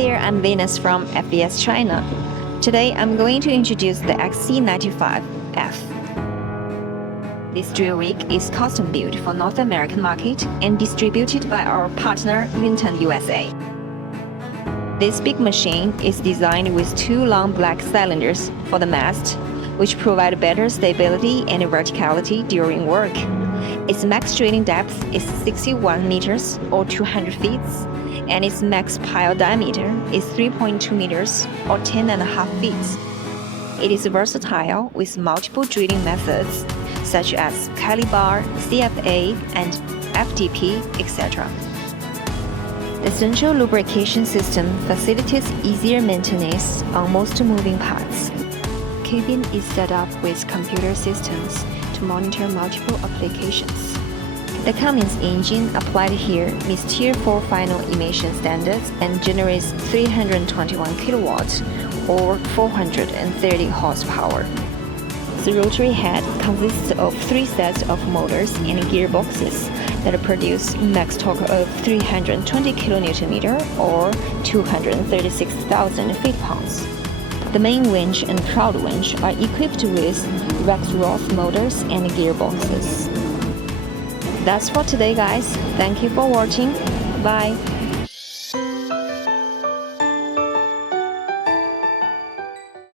Hi there, I'm Venus from FBS China. Today I'm going to introduce the XC95F. This drill rig is custom built for North American market and distributed by our partner Junttan USA. This big machine is designed with two long black cylinders for the mast, which provide better stability and verticality during work. Its max drilling depth is 61 meters or 200 feet, and its max pile diameter is 3.2 meters or 10.5 feet. It is versatile with multiple drilling methods such as calibar, CFA, and FTP, etc. The central lubrication system facilitates easier maintenance on most moving parts. Cabin is set up with computer systems to monitor multiple applications. The Cummins engine applied here meets Tier 4 final emission standards and generates 321 kilowatts or 430 horsepower. The rotary head consists of 3 sets of motors and gearboxes that produce max torque of 320 kN or 236,000 feet-pounds. The main winch and crowd winch are equipped with Rexroth motors and gearboxes. That's for today, guys. Thank you for watching. Bye.